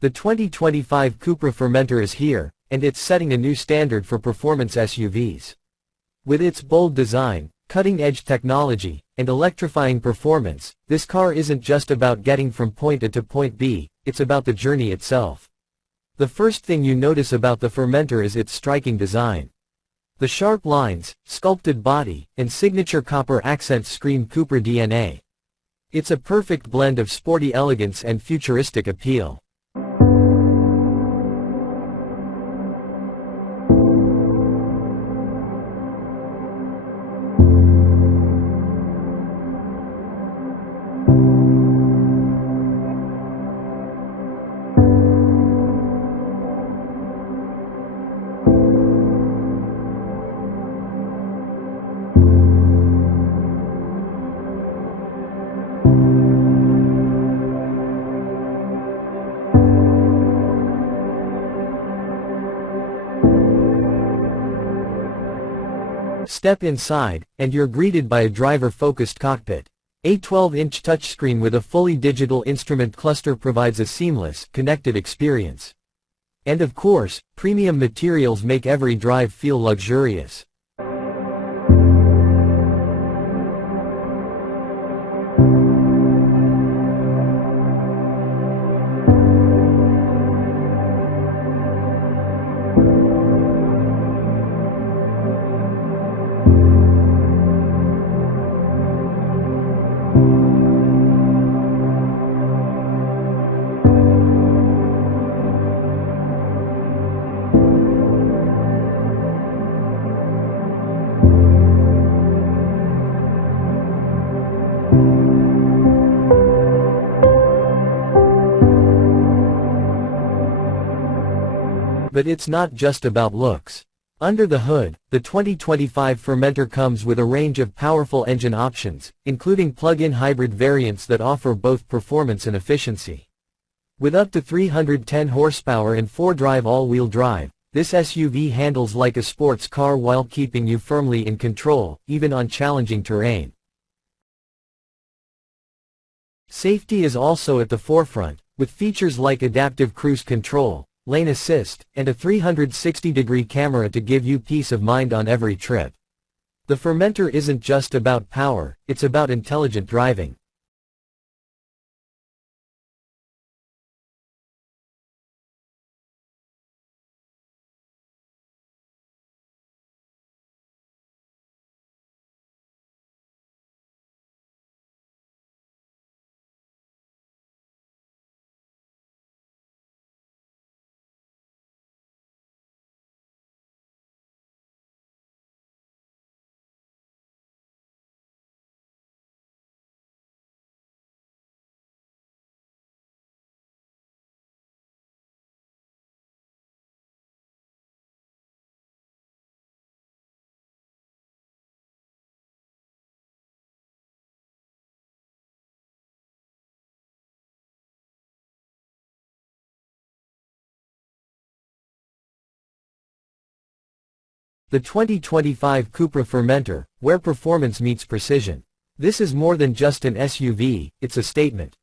The 2025 Cupra Formentor is here, and it's setting a new standard for performance SUVs. With its bold design, cutting-edge technology, and electrifying performance, this car isn't just about getting from point A to point B, it's about the journey itself. The first thing you notice about the Formentor is its striking design. The sharp lines, sculpted body, and signature copper accents scream Cupra DNA. It's a perfect blend of sporty elegance and futuristic appeal. Step inside, and you're greeted by a driver-focused cockpit. A 12-inch touchscreen with a fully digital instrument cluster provides a seamless, connected experience. And of course, premium materials make every drive feel luxurious. But it's not just about looks. Under the hood, the 2025 Formentor comes with a range of powerful engine options, including plug-in hybrid variants that offer both performance and efficiency. With up to 310 horsepower and 4-drive all-wheel drive, this SUV handles like a sports car while keeping you firmly in control, even on challenging terrain. Safety is also at the forefront, with features like adaptive cruise control, lane assist, and a 360-degree camera to give you peace of mind on every trip. The Formentor isn't just about power, it's about intelligent driving. The 2025 Cupra Formentor, where performance meets precision. This is more than just an SUV, it's a statement.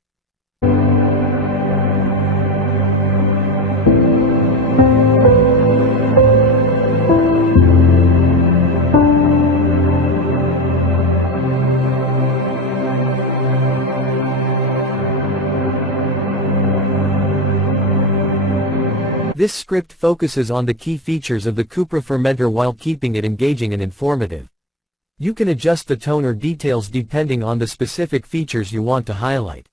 This script focuses on the key features of the Cupra Formentor while keeping it engaging and informative. You can adjust the tone or details depending on the specific features you want to highlight.